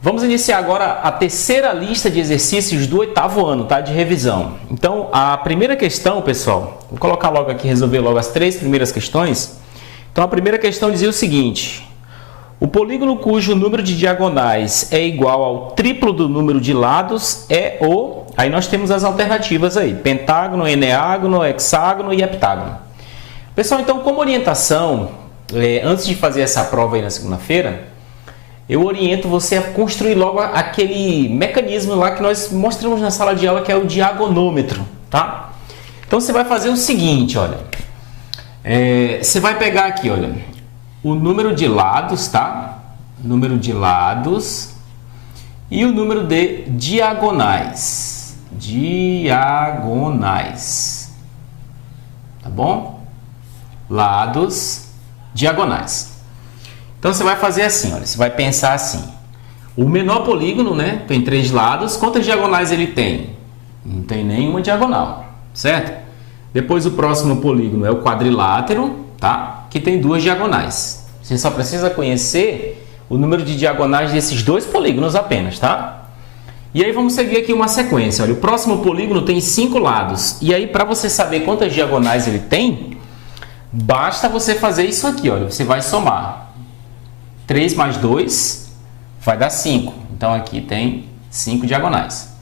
Vamos iniciar agora a terceira lista de exercícios do oitavo ano, tá? De revisão. Então, a primeira questão, pessoal, vou colocar logo aqui, resolver logo as três primeiras questões. Então, a primeira questão dizia o seguinte: o polígono cujo número de diagonais é igual ao triplo do número de lados é o... Aí nós temos as alternativas aí: pentágono, eneágono, hexágono e heptágono. Pessoal, então, como orientação, antes de fazer essa prova aí na segunda-feira, eu oriento você a construir logo aquele mecanismo lá que nós mostramos na sala de aula, que é o diagonômetro, tá? Então você vai fazer o seguinte, olha. Você vai pegar aqui, olha, o número de lados, tá? Número de lados e o número de diagonais. Diagonais. Tá bom? Lados, diagonais. Então você vai fazer assim, olha, você vai pensar assim: o menor polígono, né, tem 3 lados, quantas diagonais ele tem? Não tem nenhuma diagonal, certo? Depois o próximo polígono é o quadrilátero, tá? Que tem 2 diagonais. Você só precisa conhecer o número de diagonais desses 2 polígonos apenas, tá? E aí vamos seguir aqui uma sequência, olha, o próximo polígono tem 5 lados. E aí, para você saber quantas diagonais ele tem, basta você fazer isso aqui, olha, você vai somar 3 mais 2 vai dar 5. Então, aqui tem 5 diagonais.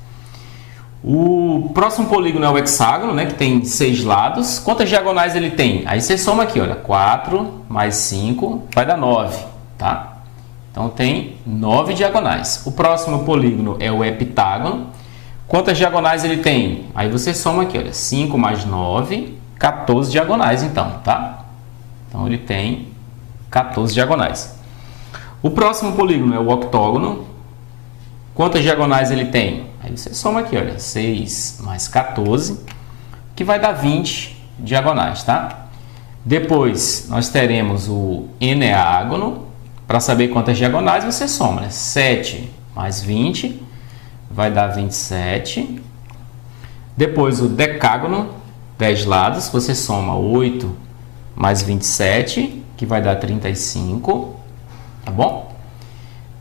O próximo polígono é o hexágono, né, que tem 6 lados. Quantas diagonais ele tem? Aí você soma aqui, olha, 4 mais 5 vai dar 9, tá? Então, tem 9 diagonais. O próximo polígono é o heptágono. Quantas diagonais ele tem? Aí você soma aqui, olha, 5 mais 9, 14 diagonais, então, tá? Então, ele tem 14 diagonais. O próximo polígono é o octógono. Quantas diagonais ele tem? Aí você soma aqui, olha, 6 mais 14, que vai dar 20 diagonais, tá? Depois, nós teremos o eneágono. Para saber quantas diagonais, você soma, né? 7 mais 20 vai dar 27. Depois, o decágono, 10 lados, você soma 8 mais 27, que vai dar 35. Tá bom?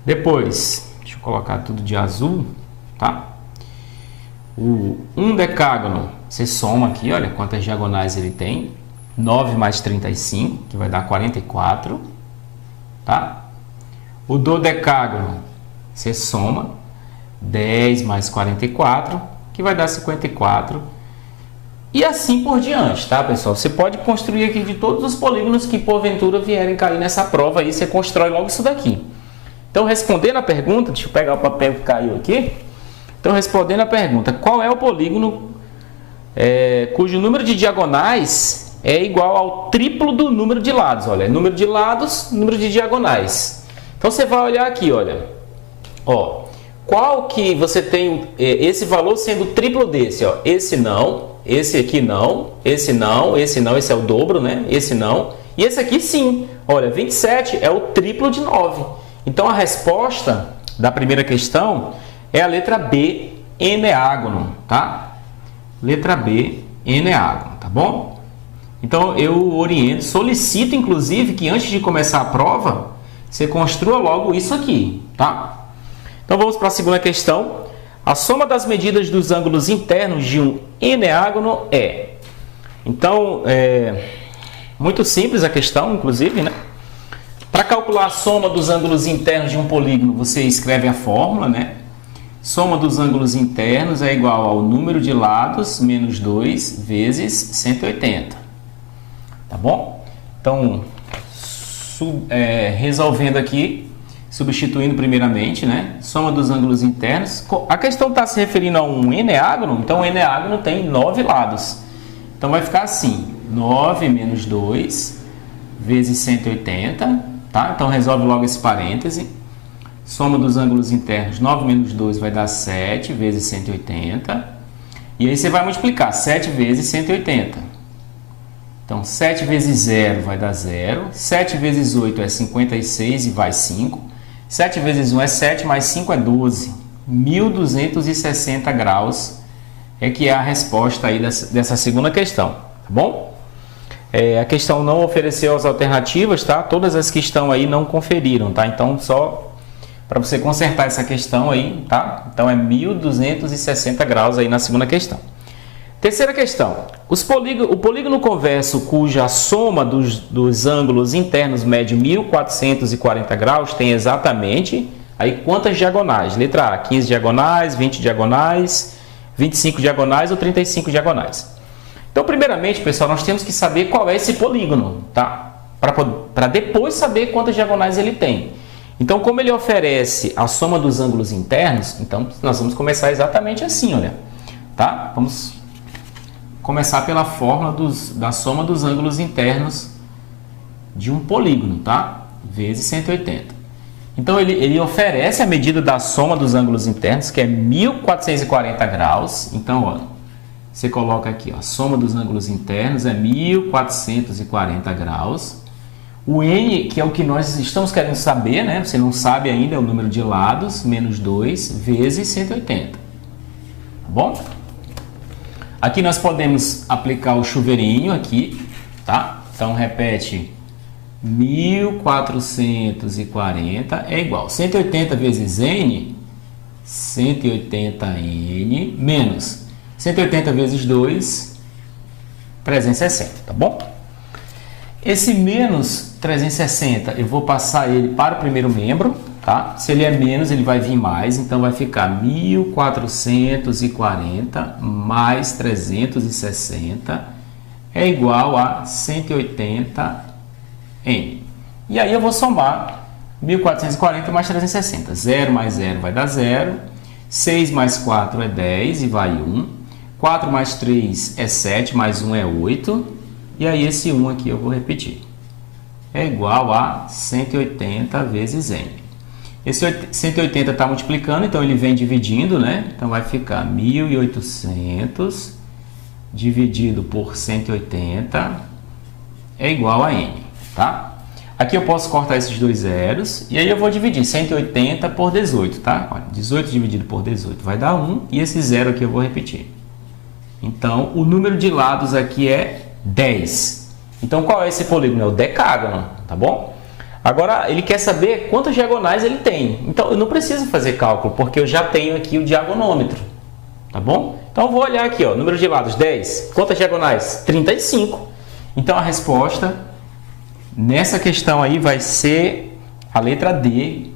Depois, deixa eu colocar tudo de azul, tá? O decágono, você soma aqui, olha quantas diagonais ele tem. 9 mais 35, que vai dar 44, tá? O dodecágono, você soma 10 mais 44, que vai dar 54. E assim por diante, tá, pessoal? Você pode construir aqui de todos os polígonos que porventura vierem cair nessa prova aí, você constrói logo isso daqui. Então, respondendo a pergunta, deixa eu pegar o papel que caiu aqui. Então, respondendo a pergunta, qual é o polígono cujo número de diagonais é igual ao triplo do número de lados? Olha, número de lados, número de diagonais. Então, você vai olhar aqui, olha, ó, qual que você tem esse valor sendo o triplo desse, ó, esse não. Esse aqui não, esse não, esse não, esse é o dobro, né? Esse não. E esse aqui sim. Olha, 27 é o triplo de 9. Então, a resposta da primeira questão é a letra B, eneágono, tá? Letra B, eneágono, tá bom? Então, eu oriento, solicito, inclusive, que antes de começar a prova, você construa logo isso aqui, tá? Então, vamos para a segunda questão. A soma das medidas dos ângulos internos de um eneágono é... Então, muito simples a questão, inclusive, né? Para calcular a soma dos ângulos internos de um polígono, você escreve a fórmula, né? Soma dos ângulos internos é igual ao número de lados menos 2 vezes 180. Tá bom? Então, resolvendo aqui, substituindo primeiramente, né? Soma dos ângulos internos. A questão está se referindo a um eneágono, então o eneágono tem 9 lados. Então vai ficar assim, 9 menos 2 vezes 180, tá? Então resolve logo esse parêntese. Soma dos ângulos internos, 9 menos 2 vai dar 7 vezes 180. E aí você vai multiplicar 7 vezes 180. Então 7 vezes 0 vai dar 0. 7 vezes 8 é 56 e vai 5. 7 vezes 1 é 7, mais 5 é 12. 1.260 graus é que é a resposta aí dessa segunda questão, tá bom? A questão não ofereceu as alternativas, tá? Todas as que estão aí não conferiram, tá? Então, só para você consertar essa questão aí, tá? Então é 1260 graus aí na segunda questão. Terceira questão, o polígono convexo cuja soma dos ângulos internos mede 1440 graus tem exatamente aí quantas diagonais? Letra A, 15 diagonais, 20 diagonais, 25 diagonais ou 35 diagonais. Então, primeiramente, pessoal, nós temos que saber qual é esse polígono, tá? Para depois saber quantas diagonais ele tem. Então, como ele oferece a soma dos ângulos internos, então nós vamos começar exatamente assim, olha, tá? Vamos começar pela fórmula da soma dos ângulos internos de um polígono, tá? Vezes 180. Então, ele oferece a medida da soma dos ângulos internos, que é 1440 graus. Então, ó, você coloca aqui, ó, a soma dos ângulos internos é 1440 graus. O n, que é o que nós estamos querendo saber, né? Você não sabe ainda, é o número de lados, menos 2, vezes 180. Tá bom? Aqui nós podemos aplicar o chuveirinho aqui, tá? Então, repete, 1440 é igual a 180 vezes n, 180n, menos 180 vezes 2, 360, tá bom? Esse menos 360, eu vou passar ele para o primeiro membro, tá? Se ele é menos, ele vai vir mais, então vai ficar 1440 mais 360 é igual a 180n. E aí eu vou somar 1440 mais 360. 0 mais 0 vai dar 0, 6 mais 4 é 10 e vai 1, 4 mais 3 é 7, mais 1 é 8, e aí esse 1 aqui eu vou repetir. É igual a 180 vezes n. Esse 180 está multiplicando, então ele vem dividindo, né? Então vai ficar 1800 dividido por 180 é igual a n, tá? Aqui eu posso cortar esses dois zeros, e aí eu vou dividir 180 por 18, tá? Olha, 18 dividido por 18 vai dar 1, e esse zero aqui eu vou repetir. Então, o número de lados aqui é 10. Então, qual é esse polígono? É o decágono, tá bom? Agora, ele quer saber quantas diagonais ele tem. Então, eu não preciso fazer cálculo, porque eu já tenho aqui o diagonômetro, tá bom? Então, eu vou olhar aqui, ó, número de lados 10. Quantas diagonais? 35. Então, a resposta nessa questão aí vai ser a letra D,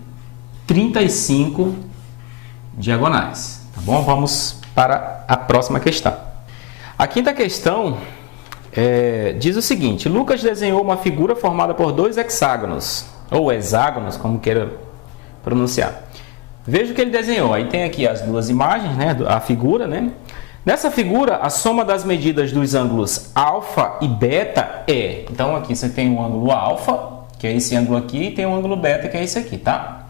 35 diagonais, tá bom? Vamos para a próxima questão. A quinta questão diz o seguinte: Lucas desenhou uma figura formada por dois hexágonos, ou hexágonos, como queira pronunciar. Veja o que ele desenhou. Aí tem aqui as duas imagens, né? A figura, né? Nessa figura, a soma das medidas dos ângulos alfa e beta é... Então, aqui você tem o ângulo alfa, que é esse ângulo aqui, e tem o ângulo beta, que é esse aqui, tá?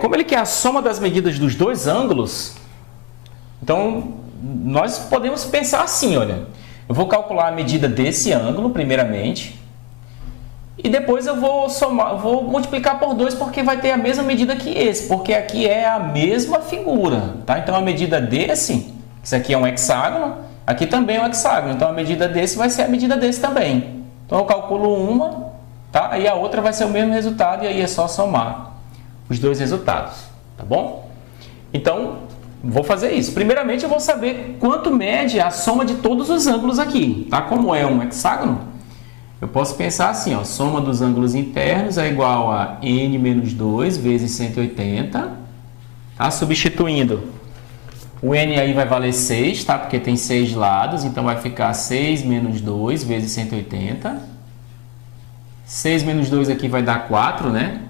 Como ele quer a soma das medidas dos dois ângulos, então, nós podemos pensar assim, olha. Eu vou calcular a medida desse ângulo, primeiramente, e depois eu vou somar, vou multiplicar por 2, porque vai ter a mesma medida que esse, porque aqui é a mesma figura, tá? Então, a medida desse, isso aqui é um hexágono, aqui também é um hexágono, então a medida desse vai ser a medida desse também. Então, eu calculo uma, tá? Aí a outra vai ser o mesmo resultado, e aí é só somar os dois resultados, tá bom? Então, vou fazer isso. Primeiramente, eu vou saber quanto mede a soma de todos os ângulos aqui, tá? Como é um hexágono, eu posso pensar assim, ó, soma dos ângulos internos é igual a n menos 2 vezes 180, tá? Substituindo, o n aí vai valer 6, tá? Porque tem 6 lados, então vai ficar 6 menos 2 vezes 180. 6 menos 2 aqui vai dar 4, né?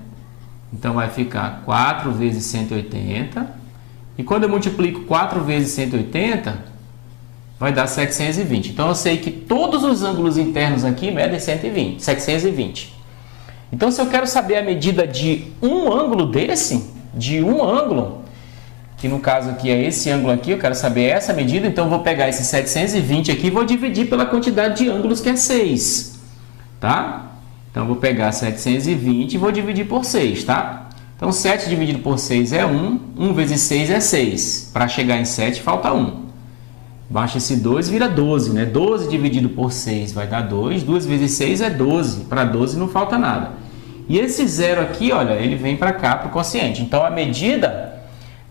Então vai ficar 4 vezes 180. E quando eu multiplico 4 vezes 180, vai dar 720. Então, eu sei que todos os ângulos internos aqui medem 720. Então, se eu quero saber a medida de um ângulo desse, que no caso aqui é esse ângulo aqui, eu quero saber essa medida, então eu vou pegar esse 720 aqui e vou dividir pela quantidade de ângulos, que é 6, tá? Então, eu vou pegar 720 e vou dividir por 6, tá? Então, 7 dividido por 6 é 1, 1 vezes 6 é 6. Para chegar em 7, falta 1. Baixa esse 2, vira 12, né? 12 dividido por 6 vai dar 2. 2 vezes 6 é 12. Para 12 não falta nada. E esse zero aqui, olha, ele vem para cá, para o quociente. Então, a medida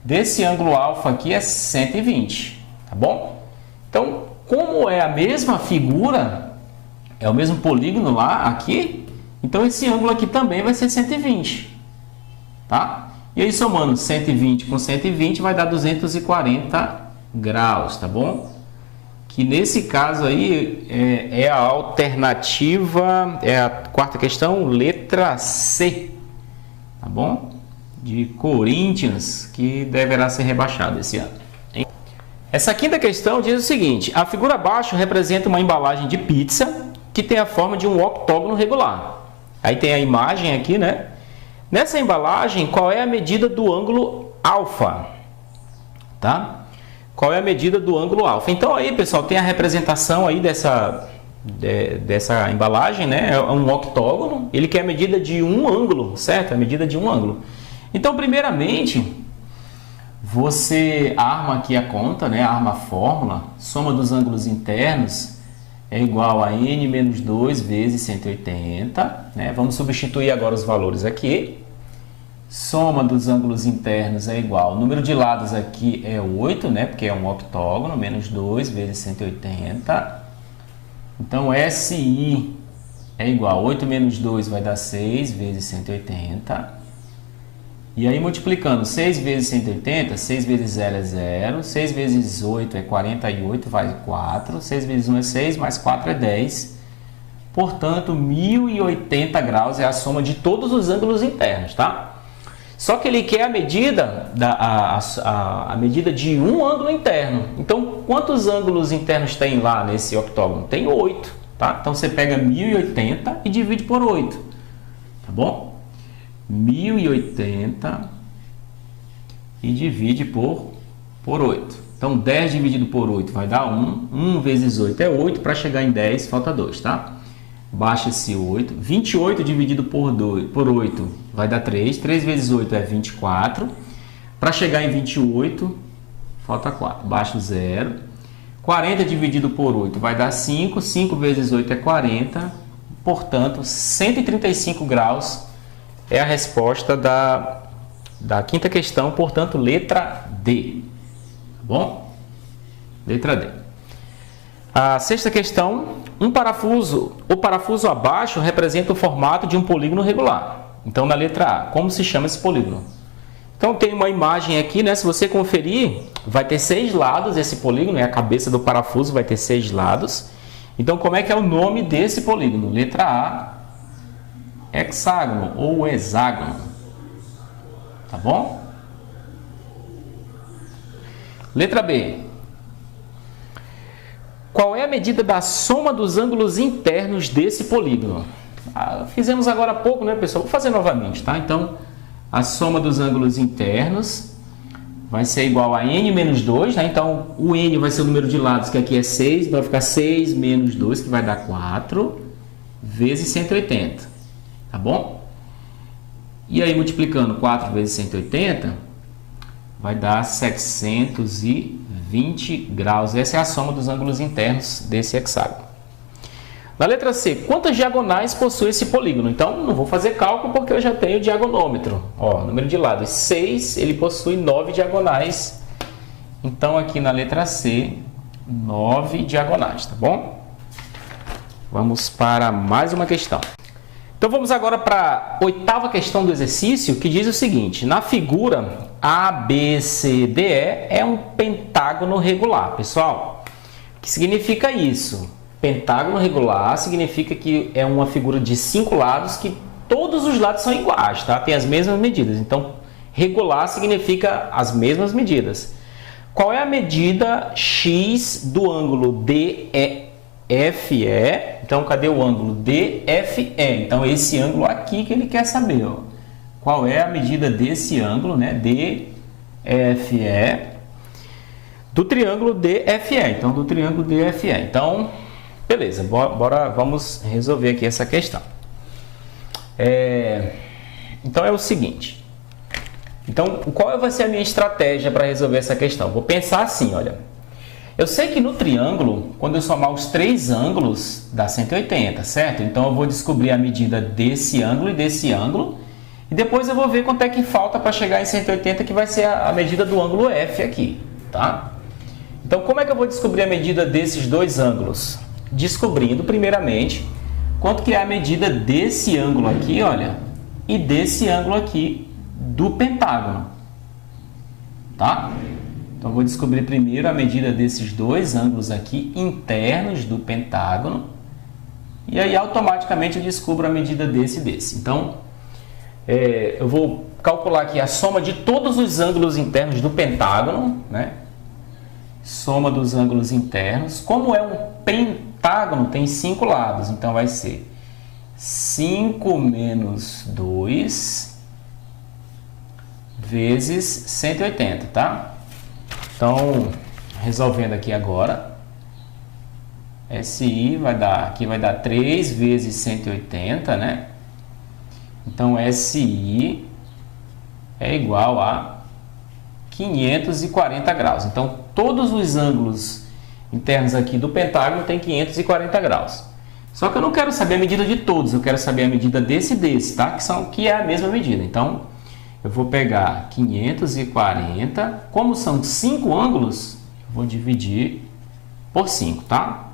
desse ângulo alfa aqui é 120, tá bom? Então, como é a mesma figura, é o mesmo polígono lá, aqui, então esse ângulo aqui também vai ser 120, tá? E aí, somando 120 com 120, vai dar 240 graus, tá bom? Que nesse caso aí é a alternativa, é a quarta questão, letra C, tá bom? De Corinthians, que deverá ser rebaixado esse ano. Essa quinta questão diz o seguinte: a figura abaixo representa uma embalagem de pizza que tem a forma de um octógono regular. Aí tem a imagem aqui, né? Nessa embalagem, qual é a medida do ângulo alfa? Tá? Qual é a medida do ângulo alfa? Então aí, pessoal, tem a representação aí dessa embalagem, né? É um octógono. Ele quer a medida de um ângulo, certo? A medida de um ângulo. Então, primeiramente, você arma aqui a conta, né? Arma a fórmula. Soma dos ângulos internos é igual a n menos 2 vezes 180, né? Vamos substituir agora os valores aqui. Soma dos ângulos internos é igual, o número de lados aqui é 8, né? Porque é um octógono, menos 2 vezes 180. Então, SI é igual, 8 menos 2 vai dar 6 vezes 180. E aí, multiplicando 6 vezes 180, 6 vezes 0 é 0, 6 vezes 8 é 48, vai 4, 6 vezes 1 é 6, mais 4 é 10. Portanto, 1080 graus é a soma de todos os ângulos internos, tá? Só que ele quer a medida, a medida de um ângulo interno. Então, quantos ângulos internos tem lá nesse octógono? Tem 8, tá? Então, você pega 1080 e divide por 8, tá bom? 1080 e divide por 8. Então, 10 dividido por 8 vai dar 1. 1 vezes 8 é 8. Para chegar em 10, falta 2, tá? Baixa esse 8. 28 dividido por 8 vai dar 3. 3 vezes 8 é 24. Para chegar em 28, falta 4. Baixa o 0. 40 dividido por 8 vai dar 5. 5 vezes 8 é 40. Portanto, 135 graus é a resposta da quinta questão. Portanto, letra D. Tá bom? Letra D. A sexta questão, o parafuso abaixo representa o formato de um polígono regular. Então, na letra A, como se chama esse polígono? Então, tem uma imagem aqui, né? Se você conferir, vai ter 6 lados esse polígono, a cabeça do parafuso vai ter 6 lados. Então, como é que é o nome desse polígono? Letra A, hexágono ou hexágono. Tá bom? Letra B. Qual é a medida da soma dos ângulos internos desse polígono? Fizemos agora há pouco, né, pessoal? Vou fazer novamente, tá? Então, a soma dos ângulos internos vai ser igual a n menos 2, né? Então, o n vai ser o número de lados, que aqui é 6, vai ficar 6 menos 2, que vai dar 4, vezes 180, tá bom? E aí, multiplicando 4 vezes 180, vai dar 720 graus. Essa é a soma dos ângulos internos desse hexágono. Na letra C, quantas diagonais possui esse polígono? Então, não vou fazer cálculo porque eu já tenho o diagonômetro. Ó, número de lados 6, ele possui 9 diagonais. Então, aqui na letra C, 9 diagonais, tá bom? Vamos para mais uma questão. Então, vamos agora para a oitava questão do exercício, que diz o seguinte: na figura ABCDE é um pentágono regular. Pessoal, o que significa isso? Pentágono regular significa que é uma figura de 5 lados que todos os lados são iguais, tá? Tem as mesmas medidas. Então, regular significa as mesmas medidas. Qual é a medida X do ângulo DEFE? Então, cadê o ângulo DFE? Então, esse ângulo aqui que ele quer saber, ó. Qual é a medida desse ângulo, né? DFE do triângulo DFE. Então, do triângulo DFE. Então, beleza, bora, vamos resolver aqui essa questão. Então, é o seguinte. Então, qual vai ser a minha estratégia para resolver essa questão? Vou pensar assim, olha. Eu sei que no triângulo, quando eu somar os três ângulos, dá 180, certo? Então eu vou descobrir a medida desse ângulo e desse ângulo. E depois eu vou ver quanto é que falta para chegar em 180, que vai ser a medida do ângulo F aqui, tá? Então como é que eu vou descobrir a medida desses dois ângulos? Descobrindo, primeiramente, quanto que é a medida desse ângulo aqui, olha, e desse ângulo aqui do pentágono, tá? Então, eu vou descobrir primeiro a medida desses dois ângulos aqui internos do pentágono. E aí, automaticamente, eu descubro a medida desse e desse. Então, eu vou calcular aqui a soma de todos os ângulos internos do pentágono, né? Soma dos ângulos internos. Como é um pentágono, tem 5 lados. Então, vai ser 5 menos 2 vezes 180, tá? Então, resolvendo aqui agora, SI aqui vai dar 3 vezes 180, né? Então, SI é igual a 540 graus. Então, todos os ângulos internos aqui do pentágono têm 540 graus. Só que eu não quero saber a medida de todos, eu quero saber a medida desse e desse, tá? Que é a mesma medida. Então, eu vou pegar 540, como são 5 ângulos, eu vou dividir por 5, tá?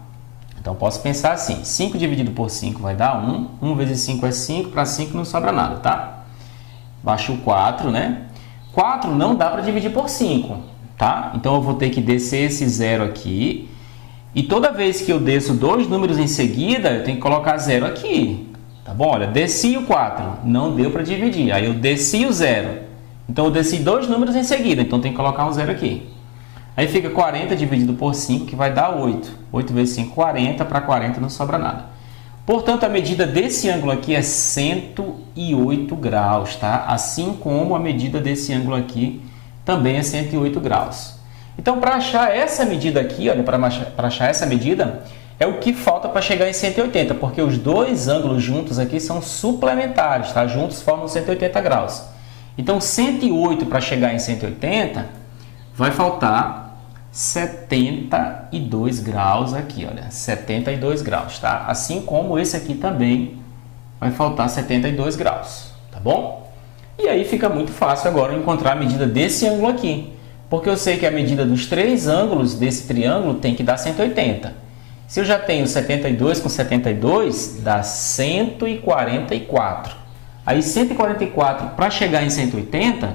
Então, posso pensar assim, 5 dividido por 5 vai dar 1, 1 vezes 5 é 5, para 5 não sobra nada, tá? Baixo o 4, né? 4 não dá para dividir por 5, tá? Então, eu vou ter que descer esse zero aqui, e toda vez que eu desço dois números em seguida, eu tenho que colocar zero aqui. Tá bom? Olha, desci o 4, não deu para dividir. Aí eu desci o 0. Então eu desci dois números em seguida, então tem que colocar um 0 aqui. Aí fica 40 dividido por 5, que vai dar 8. 8 vezes 5, 40. Para 40 não sobra nada. Portanto, a medida desse ângulo aqui é 108 graus, tá? Assim como a medida desse ângulo aqui também é 108 graus. Então, para achar essa medida aqui, olha, para achar essa medida, é o que falta para chegar em 180, porque os dois ângulos juntos aqui são suplementares, tá? Juntos formam 180 graus. Então, 108 para chegar em 180, vai faltar 72 graus aqui, olha, 72 graus, tá? Assim como esse aqui também vai faltar 72 graus, tá bom? E aí fica muito fácil agora encontrar a medida desse ângulo aqui, porque eu sei que a medida dos três ângulos desse triângulo tem que dar 180. Se eu já tenho 72 com 72, dá 144. Aí 144 para chegar em 180,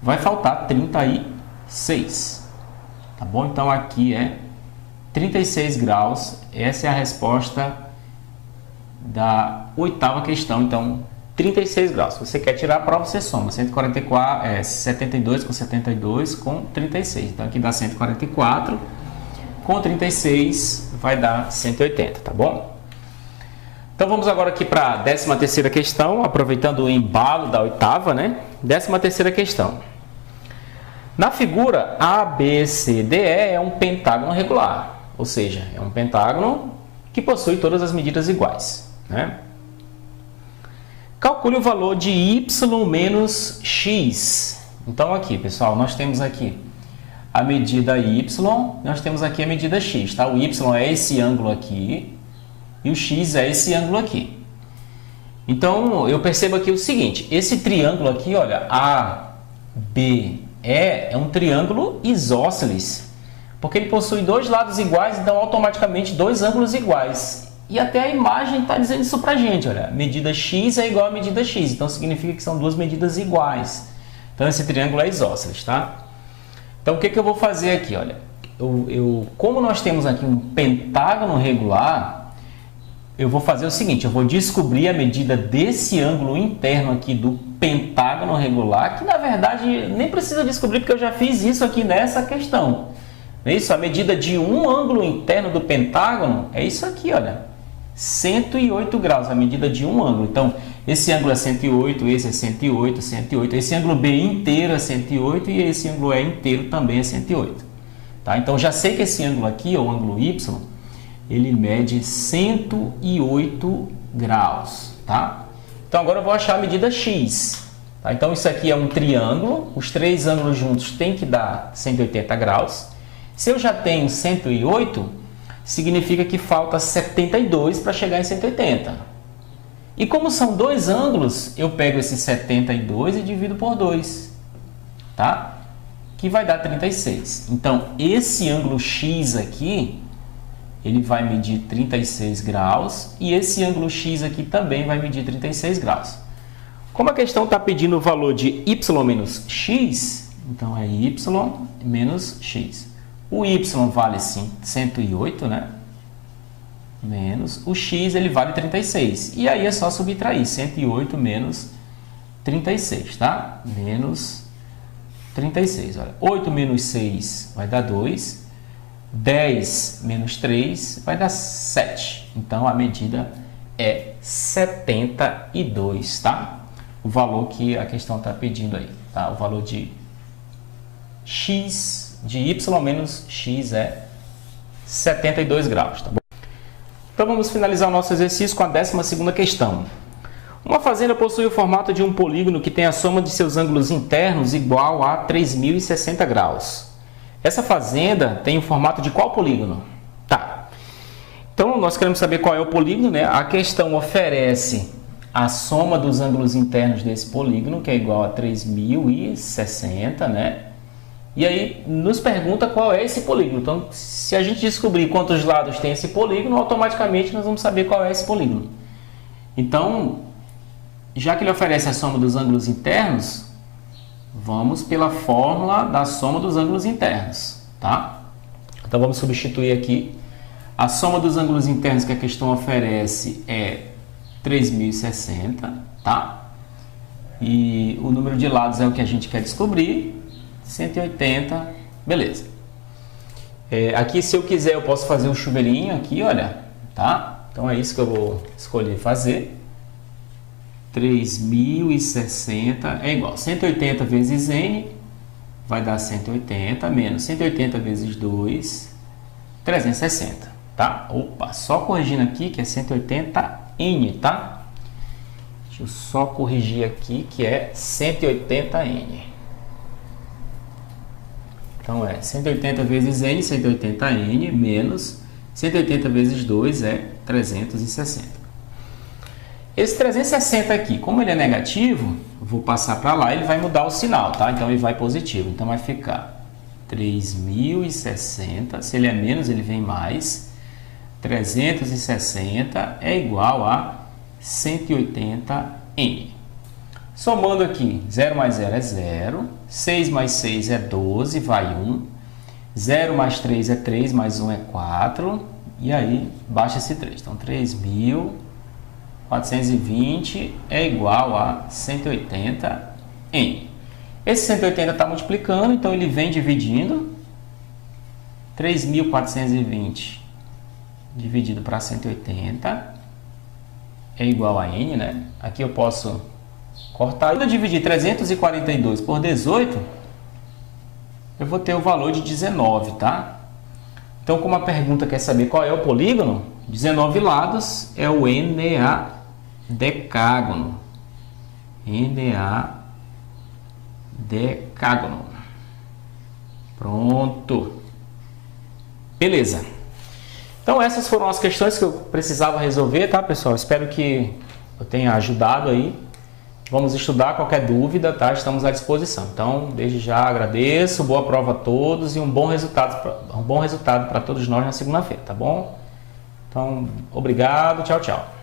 vai faltar 36. Tá bom? Então aqui é 36 graus. Essa é a resposta da 8ª questão. Então, 36 graus. Se você quer tirar a prova, você soma 72 com 72 com 36. Então aqui dá 144. Com 36 vai dar 180, tá bom? Então vamos agora aqui para a 13ª questão, aproveitando o embalo da 8ª, né? 13ª questão. Na figura ABCDE é um pentágono regular, ou seja, é um pentágono que possui todas as medidas iguais, né? Calcule o valor de y menos x. Então aqui, pessoal, nós temos aqui a medida y, nós temos aqui a medida x, tá? O y é esse ângulo aqui e o x é esse ângulo aqui. Então, eu percebo aqui o seguinte, esse triângulo aqui, olha, ABE é um triângulo isósceles, porque ele possui dois lados iguais, então automaticamente dois ângulos iguais. E até a imagem está dizendo isso pra gente, olha, medida x é igual a medida x, então significa que são duas medidas iguais. Então, esse triângulo é isósceles, tá? Então, o que eu vou fazer aqui? Olha, como nós temos aqui um pentágono regular, eu vou fazer o seguinte, eu vou descobrir a medida desse ângulo interno aqui do pentágono regular, que na verdade nem precisa descobrir, porque eu já fiz isso aqui nessa questão. Não é isso? A medida de um ângulo interno do pentágono é isso aqui, olha, 108 graus, a medida de um ângulo. Então, esse ângulo é 108, esse é 108, 108. Esse ângulo B inteiro é 108 e esse ângulo E inteiro também é 108. Tá? Então, já sei que esse ângulo aqui, o ângulo Y, ele mede 108 graus. Tá? Então, agora eu vou achar a medida X. Tá? Então, isso aqui é um triângulo. Os três ângulos juntos têm que dar 180 graus. Se eu já tenho 108, significa que falta 72 para chegar em 180. E como são dois ângulos, eu pego esse 72 e divido por 2, tá? Que vai dar 36. Então, esse ângulo X aqui, ele vai medir 36 graus e esse ângulo X aqui também vai medir 36 graus. Como a questão está pedindo o valor de y menos x, então é y menos x. O y vale 108, né? Menos o x, ele vale 36. E aí é só subtrair 108 menos 36, tá? Menos 36. Olha, 8 menos 6 vai dar 2. 10 menos 3 vai dar 7. Então, a medida é 72, tá? O valor que a questão está pedindo aí, tá? O valor de x, de y menos x é 72 graus, tá bom? Então, vamos finalizar o nosso exercício com a 12ª questão. Uma fazenda possui o formato de um polígono que tem a soma de seus ângulos internos igual a 3060 graus. Essa fazenda tem o formato de qual polígono? Tá. Então, nós queremos saber qual é o polígono, né? A questão oferece a soma dos ângulos internos desse polígono, que é igual a 3060, né? E aí, nos pergunta qual é esse polígono. Então, se a gente descobrir quantos lados tem esse polígono, automaticamente nós vamos saber qual é esse polígono. Então, já que ele oferece a soma dos ângulos internos, vamos pela fórmula da soma dos ângulos internos, tá? Então, vamos substituir aqui. A soma dos ângulos internos que a questão oferece é 3060, tá? E o número de lados é o que a gente quer descobrir, 180, beleza. Aqui, se eu quiser, eu posso fazer um chuveirinho aqui, olha, tá? Então, é isso que eu vou escolher fazer. 3060 é igual a 180 vezes n, vai dar 180, menos 180 vezes 2, 360, tá? Opa, só corrigindo aqui que é 180n, tá? Deixa eu só corrigir aqui que é 180n. Então, é 180 vezes n, 180n, menos 180 vezes 2 é 360. Esse 360 aqui, como ele é negativo, eu vou passar para lá, ele vai mudar o sinal, tá? Então, ele vai positivo. Então, vai ficar 3060, se ele é menos, ele vem mais. 360 é igual a 180n. Somando aqui, 0 mais 0 é 0, 6 mais 6 é 12, vai 1, 0 mais 3 é 3, mais 1 é 4, e aí baixa esse 3. Então, 3.420 é igual a 180n. Esse 180 está multiplicando, então ele vem dividindo. 3.420 dividido para 180 é igual a n, né? Aqui eu posso cortar. Quando eu dividir 342 por 18, eu vou ter o valor de 19, tá? Então, como a pergunta quer saber qual é o polígono, 19 lados é o NA-decágono. NA-decágono. Pronto. Beleza. Então, essas foram as questões que eu precisava resolver, tá, pessoal? Espero que eu tenha ajudado aí. Vamos estudar, qualquer dúvida, tá? Estamos à disposição. Então, desde já agradeço, boa prova a todos e um bom resultado para todos nós na segunda-feira, tá bom? Então, obrigado, tchau, tchau.